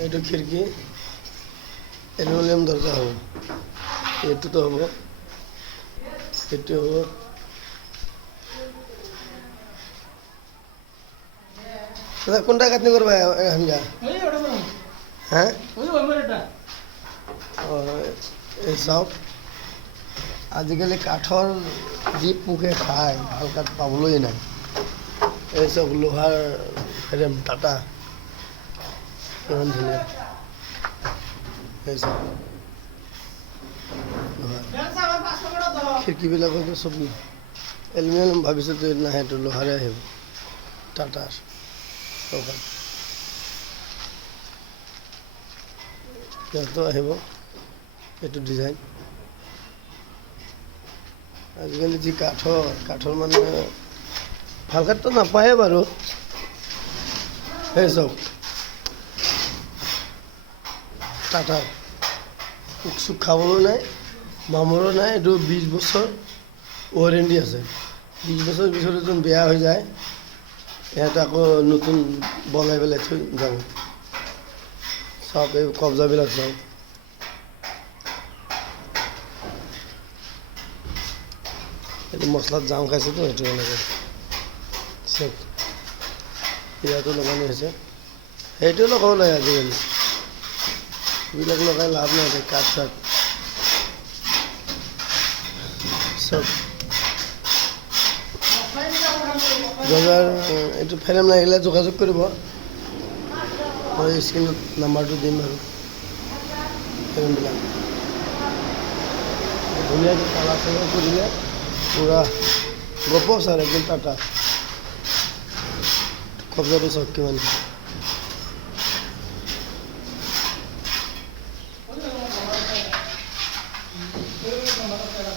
এইটো খিৰিকী এলুমিনিয়াম দরজা হ'ব এইটোতো হ'ব এইটো হ'ব দাদা কোনটা কাটনি করবা এখন যা হ্যাঁ এই চাওক আজিকালি কাঠৰ যি পোকে খায় ভাল কাঠ পাবলৈ নাই এই চাওক লোহাৰ ফ্ৰেম টাটা কিমান ধুনীয়া এই চাওক খিৰিকীবিলাকতো চব এলুমিনিয়াম ভাবিছোঁ তো নাহে এইটো লোহাৰে আহিব টাটাৰ চৌকাত সিহঁতো আহিব এইটো ডিজাইন আজিকালি যি কাঠৰ মানে ভাল কাঠটো নাপায়ে বাৰু সেই চাওক টাটাৰ পোক চোক খাবলৈও নাই মামৰো নাই এইটো 20 বছৰ ৱাৰেণ্টি আছে 20 বছৰ পিছত যদি বেয়া হৈ যায় ইয়াত আকৌ নতুন বনাই পেলাই থৈ যাব চাওক এই কব্জাবিলাক চাওক এইটো মছলাত জাম খাইছেতো সেইটো এনেকৈ চাওক ইয়াতো লগানি হৈছে সেইটো লগাব লাগে আজিকালি এইবিলাক লগাই লাভ নাই কাঠ চাঠ চব দরজার একটু ফ্রেম লাগিলে যোগাযোগ করব মই স্ক্রিনত নাম্বারটো দিম আৰু ফ্ৰেমবিলাক ধুনীয়াকৈ কালাৰ চালাৰ কৰিলে পুৰা গপচ আৰু একদম টাটা কব্জাটো চাওক কিমান